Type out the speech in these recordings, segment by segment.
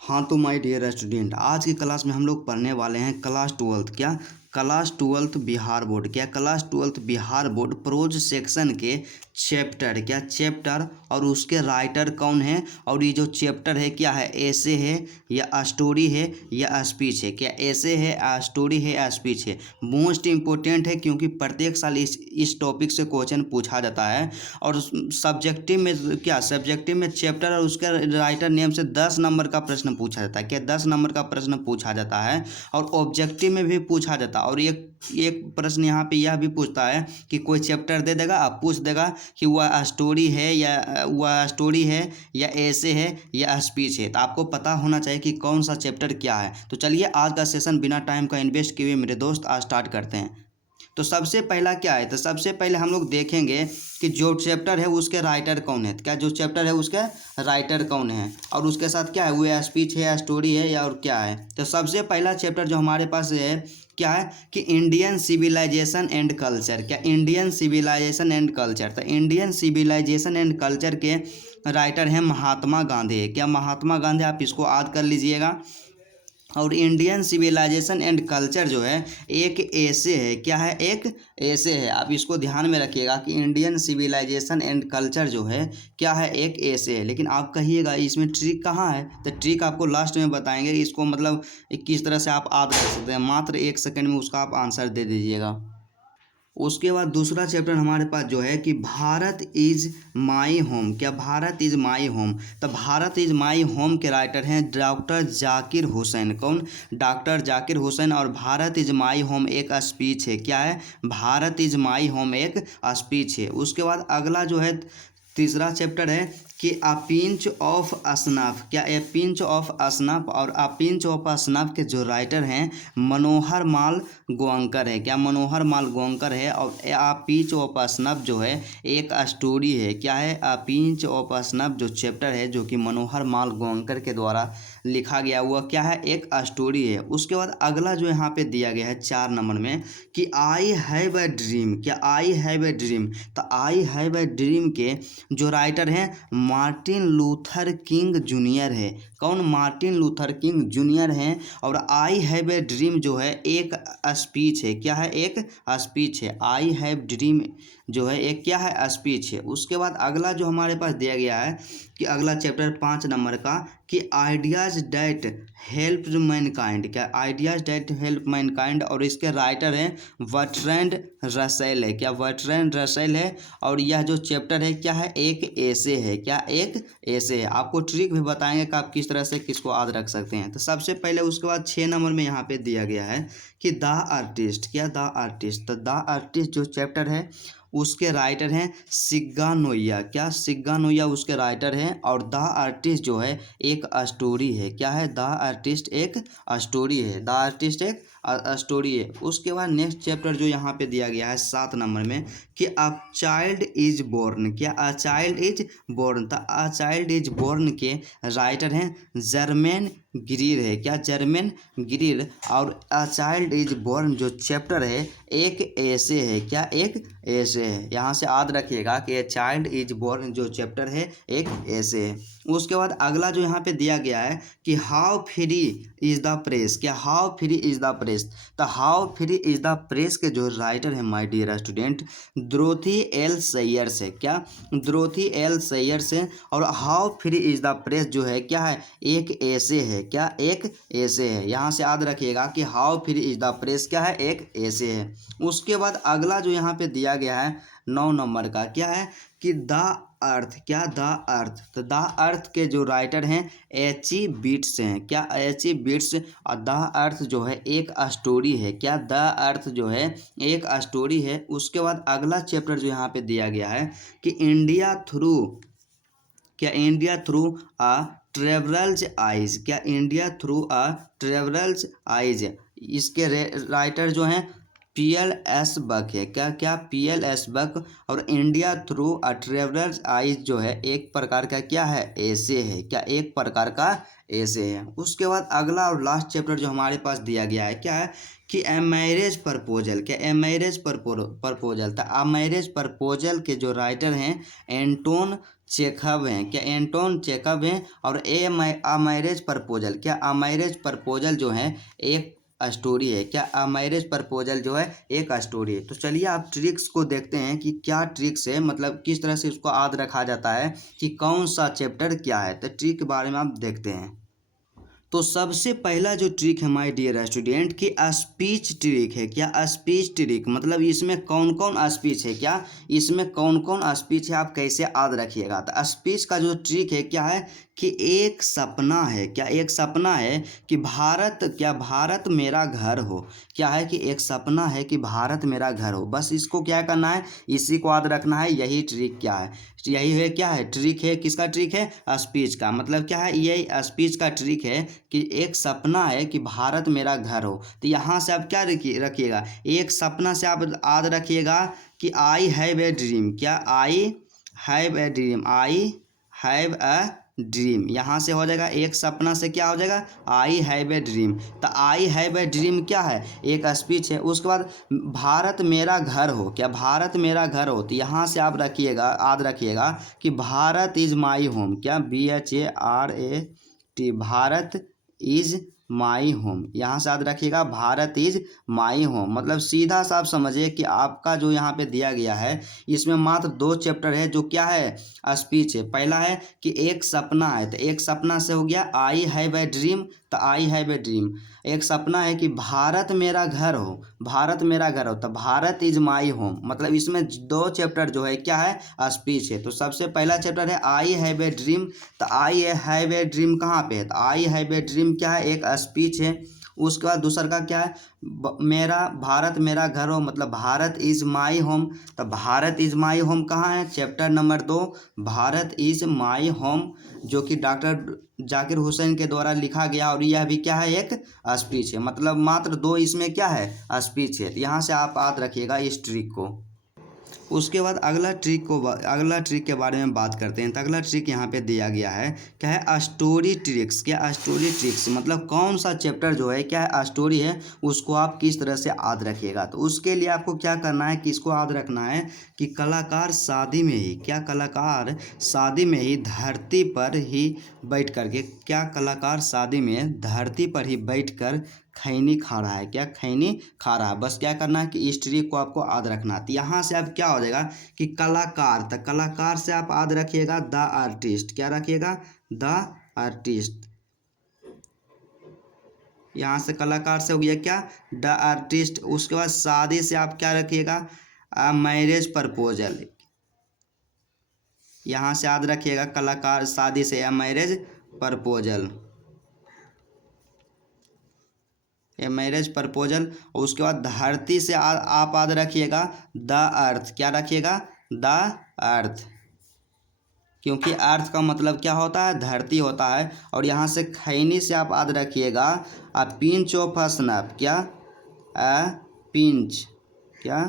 हाँ तो my dear student, आज की क्लास में हम लोग पढ़ने वाले हैं क्लास ट्वेल्थ। क्या क्लास ट्वेल्थ बिहार बोर्ड, क्या class twelfth Bihar board pros section के चैप्टर और उसके राइटर कौन है, और ये जो चैप्टर है क्या है, ऐसे है या स्टोरी है या स्पीच है, क्या ऐसे है स्टोरी है या स्पीच है। मोस्ट इम्पोर्टेंट है क्योंकि प्रत्येक साल इस टॉपिक से क्वेश्चन पूछा जाता है। और सब्जेक्टिव में सब्जेक्टिव में चैप्टर और उसके राइटर नेम से 10 नंबर का प्रश्न पूछा जाता है। क्या 10 नंबर का प्रश्न पूछा जाता है, और ऑब्जेक्टिव में भी पूछा जाता है। और एक प्रश्न यहाँ पे यह भी पूछता है कि कोई चैप्टर दे देगा, आप पूछ देगा कि वह स्टोरी है या ऐसे है या स्पीच है। तो आपको पता होना चाहिए कि कौन सा चैप्टर क्या है। तो चलिए आज का सेशन बिना टाइम का इन्वेस्ट किए मेरे दोस्त आज स्टार्ट करते हैं। तो सबसे पहला क्या है, तो सबसे पहले हम लोग देखेंगे कि जो चैप्टर है उसके राइटर कौन है। क्या जो चैप्टर है उसके राइटर कौन है, और उसके साथ क्या है, वो स्पीच है या स्टोरी है या और क्या है। तो सबसे पहला चैप्टर जो हमारे पास है क्या है कि इंडियन सिविलाइजेशन एंड कल्चर। क्या इंडियन सिविलाइजेशन एंड कल्चर, तो इंडियन सिविलाइजेशन एंड कल्चर के राइटर हैं महात्मा गांधी। क्या महात्मा गांधी, आप इसको याद कर लीजिएगा। और इंडियन सिविलाइजेशन एंड कल्चर जो है एक ऐसे है, क्या है, एक ऐसे है। आप इसको ध्यान में रखिएगा कि इंडियन सिविलाइजेशन एंड कल्चर जो है क्या है, एक ऐसे है। लेकिन आप कहिएगा इसमें ट्रिक कहाँ है, तो ट्रिक आपको लास्ट में बताएंगे। इसको मतलब किस तरह से आप याद कर सकते हैं, मात्र 1 सेकंड में उसका आप आंसर दे दीजिएगा। उसके बाद दूसरा चैप्टर हमारे पास जो है कि भारत इज माई होम। क्या भारत इज माई होम, तो भारत इज माई होम के राइटर हैं डॉक्टर जाकिर हुसैन। कौन, डॉक्टर जाकिर हुसैन। और भारत इज माई होम एक स्पीच है। क्या है, भारत इज माई होम एक स्पीच है। उसके बाद अगला जो है तीसरा चैप्टर है कि अ पिंच ऑफ असनाफ। क्या ए पिंच ऑफ असनाफ, और अ पिंच ऑफ असनाफ के जो राइटर हैं मनोहर माल गोवंकर है। क्या मनोहर माल गोवंकर है। और अ पिंच ऑफ असनाफ जो है एक स्टोरी है। क्या है, अ पिंच ऑफ असनाफ जो चैप्टर है जो कि मनोहर माल गोवंकर के द्वारा लिखा गया हुआ क्या है, एक स्टोरी है। उसके बाद अगला जो यहाँ पे दिया गया है 4 नंबर में कि आई हैव ए ड्रीम। क्या आई हैव ए ड्रीम, तो आई हैव ए ड्रीम के जो राइटर हैं मार्टिन लूथर किंग जूनियर है। कौन, मार्टिन लूथर किंग जूनियर हैं। और आई हैव ए ड्रीम जो है एक स्पीच है। क्या है, एक स्पीच है। आई हैव ड्रीम जो है एक क्या है, स्पीच है। उसके बाद अगला जो हमारे पास दिया गया है कि अगला चैप्टर 5 नंबर का कि आइडियाज़ डैट हेल्प मैनकाइंड। क्या आइडियाज़ डैट हेल्प मैनकाइंड, और इसके राइटर हैं बर्ट्रैंड रसेल है। क्या बर्ट्रैंड रसेल है। और यह जो चैप्टर है क्या है, एक ऐसे है। क्या, एक ऐसे है। आपको ट्रिक भी बताएंगे कि आप किस तरह से किसको याद रख सकते हैं। तो सबसे पहले उसके बाद 6 नंबर में यहाँ पे दिया गया है कि द आर्टिस्ट। क्या, द आर्टिस्ट, तो द आर्टिस्ट जो चैप्टर है उसके राइटर हैं सिग्गा नोया। क्या, सिग्गा नोया उसके राइटर हैं। और द आर्टिस्ट जो है एक स्टोरी है। क्या है, द आर्टिस्ट एक स्टोरी है। द आर्टिस्ट एक स्टोरी है। उसके बाद नेक्स्ट चैप्टर जो यहाँ पे दिया गया है 7 नंबर में कि अ चाइल्ड इज बोर्न। क्या, अ चाइल्ड इज बोर्न, तो अ चाइल्ड इज बोर्न के राइटर हैं जर्मेन ग्रीर है। क्या, जर्मेन ग्रीर। और अ चाइल्ड इज बोर्न जो चैप्टर है एक ऐसे है। क्या, एक ऐसे है। यहाँ से याद रखिएगा कि ए चाइल्ड इज बोर्न जो चैप्टर है एक ऐसे है। उसके बाद अगला जो यहाँ पे दिया गया है कि how free is the press. क्या, how free is the press, तो how free is the press के जो राइटर है my dear student Dorothy L Sayers है। क्या, द्रोथी एल सैयर्स है। और how free is the press जो है क्या है, एक ऐसे है। क्या, एक ऐसे है। यहाँ से याद रखिएगा कि how free is the press क्या है, एक ऐसे है। उसके बाद अगला जो यहाँ पे दिया गया है 9 नंबर का क्या है कि द अर्थ। क्या, द अर्थ, तो द अर्थ के जो राइटर हैं एच.ई. बिट्स हैं। क्या, एच.ई. बिट्स। और द अर्थ जो है एक स्टोरी है। क्या, द अर्थ जो है एक स्टोरी है। उसके बाद अगला चैप्टर जो यहाँ पे दिया गया है कि इंडिया थ्रू। क्या, India through a traveller's eyes. क्या, India through a traveller's eyes, इसके राइटर जो हैं पी.एल.एस. बक है। क्या, क्या, पी.एल.एस. बक। और India through a traveller's eyes जो है एक प्रकार का क्या है, ऐसे है। क्या, एक प्रकार का ऐसे है। उसके बाद अगला और लास्ट चैप्टर जो हमारे पास दिया गया है क्या है कि ए मैरिज प्रपोजल। क्या, ए मैरिज प्रपोजल, था। अ मैरिज प्रपोजल के जो राइटर हैं एंटोन चेखव हैं, क्या एंटोन चेखव हैं। और अ मैरिज प्रपोजल, क्या अ मैरिज प्रपोजल जो है एक स्टोरी है, क्या अ मैरिज प्रपोजल जो है एक स्टोरी है। तो चलिए आप ट्रिक्स को देखते हैं कि क्या ट्रिक्स है, मतलब किस तरह से उसको याद रखा जाता है कि कौन सा चैप्टर क्या है। तो ट्रिक के बारे में आप देखते हैं। तो सबसे पहला जो ट्रिक है माय डियर स्टूडेंट कि स्पीच ट्रिक है। क्या स्पीच ट्रिक मतलब इसमें कौन कौन स्पीच है, क्या इसमें कौन कौन स्पीच है, आप कैसे याद रखिएगा। तो स्पीच का जो ट्रिक है क्या है कि एक सपना है, क्या एक सपना है कि भारत, क्या भारत मेरा घर हो। क्या है कि एक सपना है कि भारत मेरा घर हो, बस इसको क्या करना है, इसी को याद रखना है। यही ट्रिक क्या है, यही है क्या है ट्रिक है, किसका ट्रिक है, स्पीच का। मतलब क्या है, यही स्पीच का ट्रिक है कि एक सपना है कि भारत मेरा घर हो। तो यहाँ से आप क्या रखिएगा, एक सपना से आप याद रखिएगा कि आई हैव ए ड्रीम। क्या I have a dream, I have a dream. यहाँ से हो जाएगा एक सपना से क्या हो जाएगा, आई हैव ए ड्रीम। तो आई हैव ए ड्रीम क्या है, एक स्पीच है। उसके बाद भारत मेरा घर हो, क्या भारत मेरा घर हो। तो यहाँ से आप रखिएगा, याद रखिएगा कि भारत इज माई होम। क्या BHARAT, Bharat is my home. यहाँ से याद रखिएगा भारत इज माई होम। मतलब सीधा सा आप समझिए कि आपका जो यहाँ पे दिया गया है इसमें मात्र 2 चैप्टर है जो क्या है, स्पीच है। पहला है कि एक सपना है, तो एक सपना से हो गया आई हैव ए ड्रीम। तो आई हैव ए ड्रीम, एक सपना है कि भारत मेरा घर हो, भारत मेरा घर हो। तो भारत इज माई होम, मतलब इसमें 2 चैप्टर जो है क्या है, स्पीच है। तो सबसे पहला चैप्टर है आई हैव ए ड्रीम। तो आई हैव ए ड्रीम कहाँ पे है, तो आई हैव ए ड्रीम क्या है, एक स्पीच है। उसके बाद दूसरा का क्या है, मेरा भारत मेरा घर हो, मतलब भारत इज माई होम। तो भारत इज माई होम कहाँ है, chapter number 2 Bharat is my home, जो कि डॉक्टर जाकिर हुसैन के द्वारा लिखा गया। और यह भी क्या है, एक स्पीच है। मतलब मात्र 2 इसमें क्या है, स्पीच है। तो यहाँ से आप याद रखिएगा इस ट्रिक को। उसके बाद अगला ट्रिक के बारे में बात करते हैं। तो अगला ट्रिक यहाँ पे दिया गया है, क्या है, स्टोरी ट्रिक्स। क्या स्टोरी ट्रिक्स मतलब कौन सा चैप्टर जो है क्या है, स्टोरी है, उसको आप किस तरह से याद रखिएगा। तो उसके लिए आपको क्या करना है, किसको याद रखना है कि कलाकार शादी में ही, क्या कलाकार शादी में ही धरती पर ही बैठ कर के, क्या कलाकार शादी में धरती पर ही बैठ कर खैनी खा रहा है। क्या खैनी खा रहा है, बस क्या करना है कि इस ट्रिक को आपको याद रखना है। तो यहाँ से आप क्या हो जाएगा कि कलाकार, तो कलाकार से आप याद रखिएगा द आर्टिस्ट। क्या रखिएगा, द आर्टिस्ट। यहाँ से कलाकार से हो गया क्या, द आर्टिस्ट। उसके बाद शादी से आप क्या रखिएगा, अ मैरिज प्रपोजल। यहाँ से याद रखिएगा कलाकार शादी से a marriage proposal, a marriage proposal. और उसके बाद धरती से आप याद रखिएगा द अर्थ। क्या रखिएगा, द अर्थ, क्योंकि अर्थ का मतलब क्या होता है, धरती होता है। और यहाँ से खैनी से आप याद रखिएगा अ पिंच ऑफ स्नैप। क्या, अ पिंच, क्या,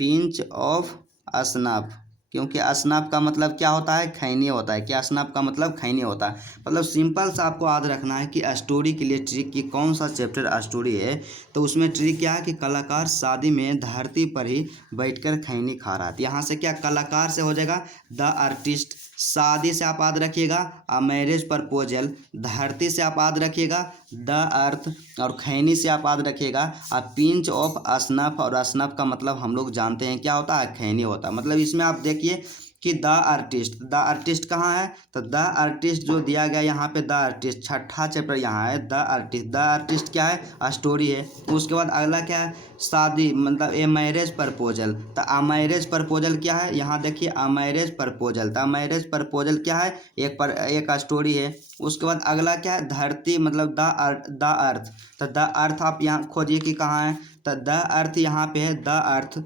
पिंच ऑफ स्नैप, क्योंकि स्नैप का मतलब क्या होता है, खैनी होता है। क्या स्नैप का मतलब खैनी होता है। मतलब सिंपल सा आपको याद रखना है कि स्टोरी के लिए ट्रिक की कौन सा चैप्टर स्टोरी है। तो उसमें ट्रिक क्या है कि कलाकार शादी में धरती पर ही बैठकर खैनी खा रहा था। यहाँ से क्या कलाकार से हो जाएगा द आर्टिस्ट, शादी से आप याद रखिएगा अ मैरिज प्रपोजल, धरती से आप याद रखिएगा द अर्थ, और खैनी से आप याद रखिएगा अ पिंच ऑफ स्नफ। और स्नफ का मतलब हम लोग जानते हैं क्या होता है, खैनी होता है। मतलब इसमें आप देखिए कि द आर्टिस्ट कहाँ है, तो द आर्टिस्ट जो दिया गया यहाँ पे द आर्टिस्ट, छठा चैप्टर यहाँ है द आर्टिस्ट क्या है, स्टोरी है। उसके बाद अगला क्या है, शादी मतलब ए मैरिज प्रपोजल। तो अ मैरिज प्रपोजल क्या है, यहाँ देखिए अ मैरिज प्रपोजल। तो अ मैरिज प्रपोजल क्या है, एक स्टोरी है। उसके बाद अगला क्या है, धरती मतलब द अर्थ। तो द अर्थ आप यहाँ खोजिए कि कहाँ है, तो द अर्थ यहाँ पे है, द अर्थ।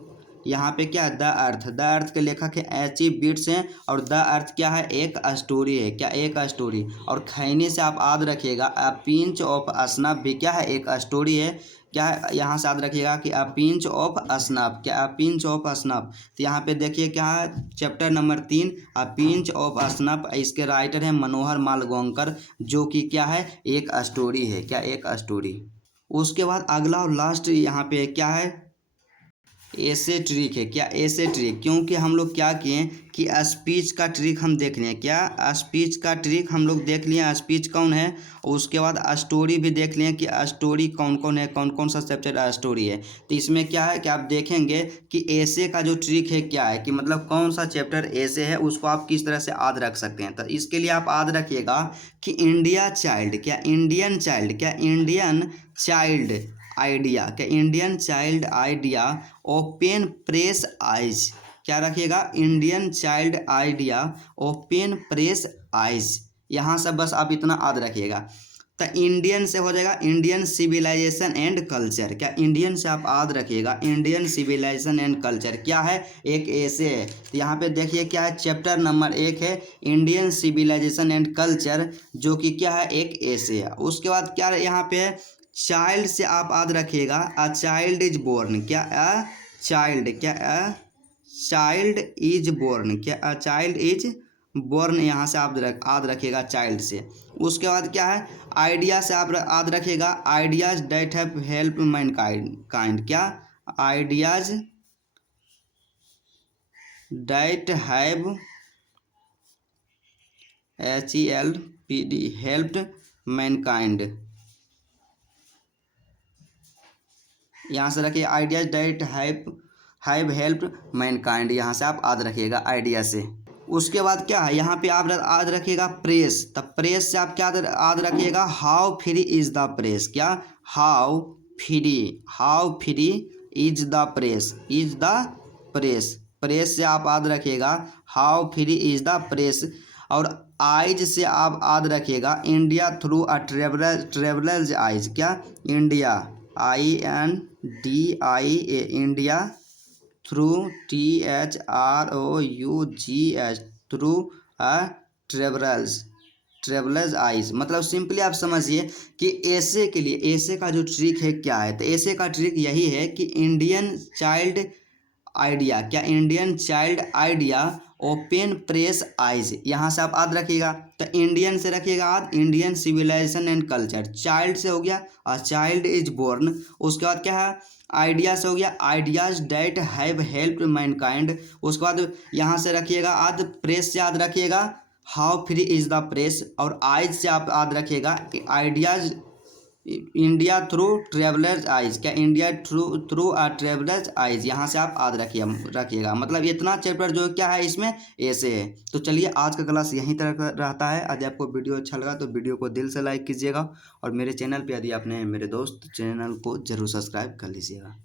यहाँ पे क्या है, द अर्थ के लेखक है एच.ई. बिट्स हैं। और द अर्थ क्या है, एक स्टोरी है। क्या, एक स्टोरी। और खैनी से आप याद रखिएगा अ पिंच ऑफ स्नफ भी क्या है, एक स्टोरी है। क्या है, यहाँ से याद रखिएगा कि अ पिंच ऑफ स्नफ। क्या, अ पिंच ऑफ स्नफ। तो यहाँ पे देखिए क्या है, chapter number 3 a pinch of snuff. इसके राइटर हैं मनोहर मालगोंकर, जो कि क्या है, एक स्टोरी है। क्या, एक स्टोरी। उसके बाद अगला और लास्ट यहाँ पे क्या है, ऐसे ट्रिक है क्या, ऐसे ट्रिक, क्योंकि हम लोग क्या किए कि स्पीच का ट्रिक हम देख लिए, क्या स्पीच का ट्रिक हम लोग देख लिए, स्पीच कौन है, और उसके बाद स्टोरी भी देख लिए कि स्टोरी कौन कौन है, कौन कौन सा चैप्टर स्टोरी है। तो इसमें क्या है कि आप देखेंगे कि ऐसे का जो ट्रिक है क्या है कि मतलब कौन सा चैप्टर ऐसे है उसको आप किस तरह से याद रख सकते हैं। तो इसके लिए आप याद रखिएगा कि इंडिया चाइल्ड, क्या इंडियन चाइल्ड, क्या इंडियन चाइल्ड आइडिया, क्या Indian child idea open press eyes, क्या रखिएगा, Indian child idea open press eyes. यहाँ से बस आप इतना याद रखिएगा। तो इंडियन से हो जाएगा इंडियन सिविलाइजेशन एंड कल्चर, क्या इंडियन से आप याद रखिएगा, इंडियन सिविलाइजेशन एंड कल्चर क्या है, एक ऐसे है। तो यहाँ पे देखिए क्या है, चैप्टर नंबर 1 है इंडियन सिविलाइजेशन एंड कल्चर, जो कि क्या है, एक ऐसे है। उसके बाद क्या यहाँ पे है, चाइल्ड से आप याद रखिएगा, अ चाइल्ड इज बोर्न, क्या अ चाइल्ड, क्या अ चाइल्ड इज बोर्न, क्या अ चाइल्ड इज बोर्न, यहाँ से आप याद रखिएगा चाइल्ड से। उसके बाद क्या है, आइडिया से आप याद रखिएगा, ideas that have help mankind, क्या ideas that have HELPD helped mankind, यहाँ से रखिए ideas that have helped mankind, यहाँ से आप याद रखिएगा आइडिया से। उसके बाद क्या है, यहाँ पे आप याद रखिएगा प्रेस, तब प्रेस से आप क्या याद रखिएगा, how free is the press, क्या how free is the press, press से आप याद रखिएगा how free is the press. और आइज से आप याद रखिएगा India through a traveller's eyes, क्या India INDIA India through THROUGH through a traveller's eyes. मतलब सिंपली आप समझिए कि ऐसे के लिए ऐसे का जो ट्रिक है क्या है, तो ऐसे का ट्रिक यही है कि इंडियन चाइल्ड आइडिया, क्या Indian child idea open press eyes, यहाँ से आप याद रखिएगा। तो इंडियन से रखिएगा याद, Indian civilisation and culture, child से हो गया और चाइल्ड इज बोर्न। उसके बाद क्या है, आइडिया से हो गया ideas that have helped Mankind. उसके बाद यहाँ से रखिएगा याद, प्रेस से याद रखिएगा how free is the press, और आइज से आप याद रखिएगा ideas India through travellers eyes, क्या इंडिया थ्रू आ ट्रेवलर्स आइज, यहाँ से आप याद रखिएगा। मतलब इतना चैप्टर जो क्या है इसमें ऐसे है। तो चलिए आज का क्लास यहीं तक रहता है। यदि आपको वीडियो अच्छा लगा तो वीडियो को दिल से लाइक कीजिएगा, और मेरे चैनल पे यदि आपने मेरे दोस्त चैनल को जरूर सब्सक्राइब कर लीजिएगा।